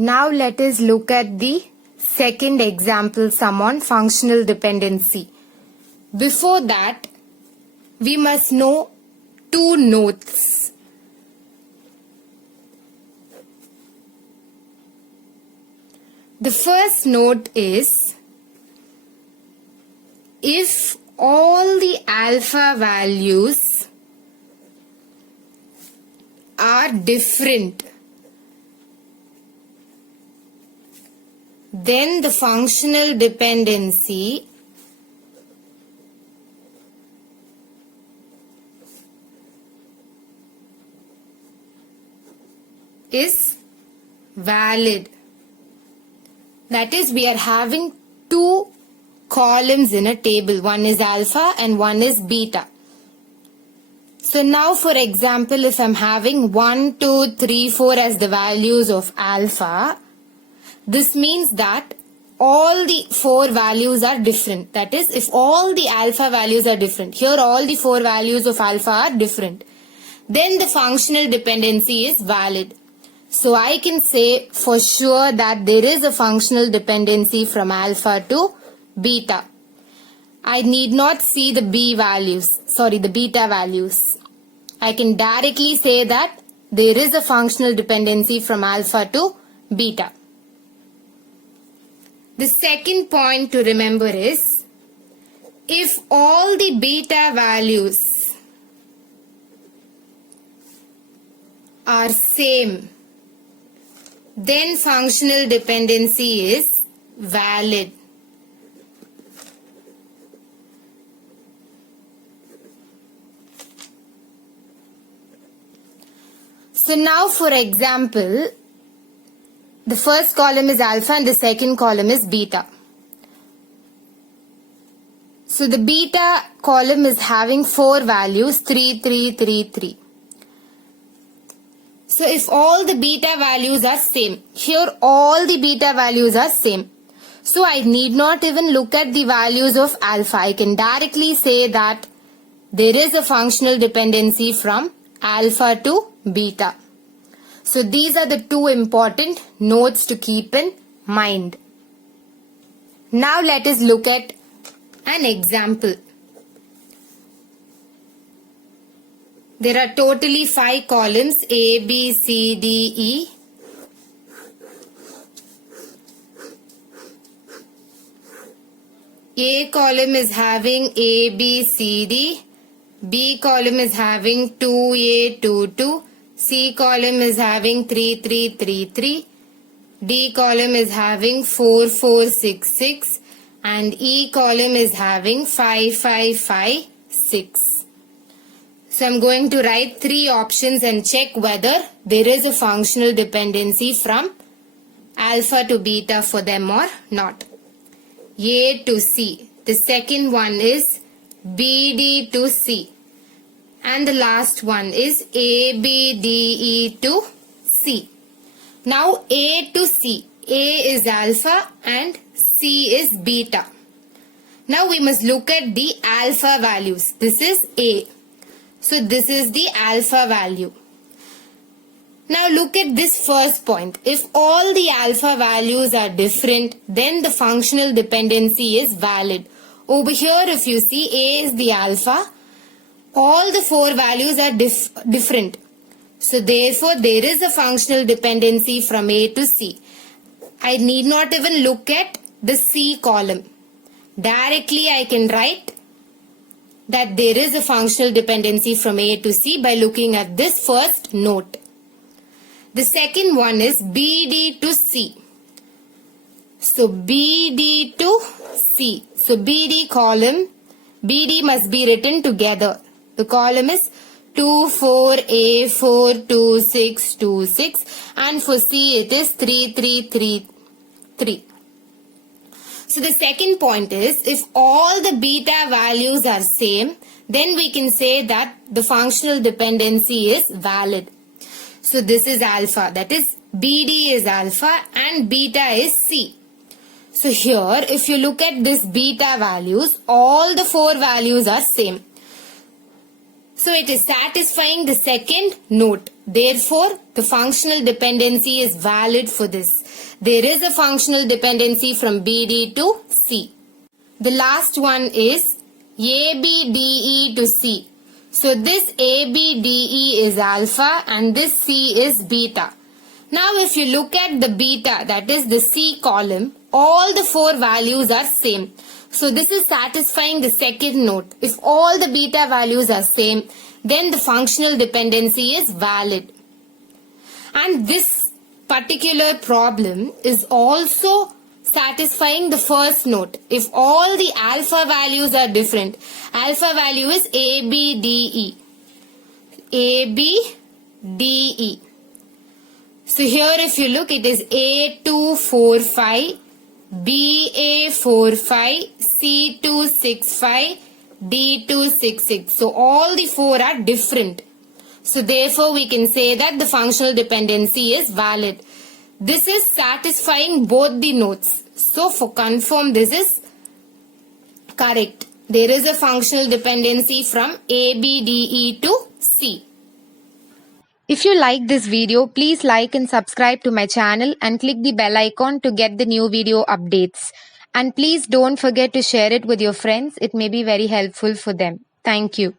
Now let us look at the second example sum on functional dependency. Before that, we must know two notes. The first note is, if all the alpha values are different, then the functional dependency is valid. That is, we are having two columns in a table. One is alpha and one is beta. So now, for example, if I'm having 1, 2, 3, 4 as the values of alpha, this means that all the four values are different. That is, if all the alpha values are different, here all the four values of alpha are different, then the functional dependency is valid. So I can say for sure that there is a functional dependency from alpha to beta. I need not see the the beta values. I can directly say that there is a functional dependency from alpha to beta. The second point to remember is, if all the beta values are same, then functional dependency is valid. So now, for example, the first column is alpha and the second column is beta. So the beta column is having four values, 3, 3, 3, 3. So if all the beta values are same, here all the beta values are same. So I need not even look at the values of alpha. I can directly say that there is a functional dependency from alpha to beta. So these are the two important notes to keep in mind. Now let us look at an example. There are totally 5 columns, A, B, C, D, E. A column is having A, B, C, D. B column is having 2A, 2, 2. C column is having 3, 3, 3, 3. D column is having 4, 4, 6, 6. And E column is having 5, 5, 5, 6. So I'm going to write 3 options and check whether there is a functional dependency from alpha to beta for them or not. A to C. The second one is BD to C. And the last one is ABDE to C. Now A to C. A is alpha and C is beta. Now we must look at the alpha values. This is A. So this is the alpha value. Now look at this first point. If all the alpha values are different, then the functional dependency is valid. Over here, if you see, A is the alpha. All the 4 values are different. So therefore, there is a functional dependency from A to C. I need not even look at the C column. Directly I can write that there is a functional dependency from A to C by looking at this first note. The second one is BD to C. So BD to C. So BD column, BD must be written together. The column is 2, 4, A, 4, 2, 6, 2, 6. And for C it is 3, 3, 3, 3. So the second point is, if all the beta values are same, then we can say that the functional dependency is valid. So this is alpha, that is BD is alpha and beta is C. So here, if you look at this beta values, all the 4 values are same. So it is satisfying the second note. Therefore, the functional dependency is valid for this. There is a functional dependency from BD to C. The last one is ABDE to C. So this ABDE is alpha and this C is beta. Now if you look at the beta, that is the C column, all the four values are same. So this is satisfying the second note. If all the beta values are same, then the functional dependency is valid. And this particular problem is also satisfying the first note. If all the alpha values are different, alpha value is ABDE. ABDE. So here if you look, it is A245, BA45, C265, D266. So all the four are different. So therefore we can say that the functional dependency is valid. This is satisfying both the notes. So for confirm, this is correct. There is a functional dependency from ABDE to C. If you like this video, please like and subscribe to my channel and click the bell icon to get the new video updates. And please don't forget to share it with your friends. It may be very helpful for them. Thank you.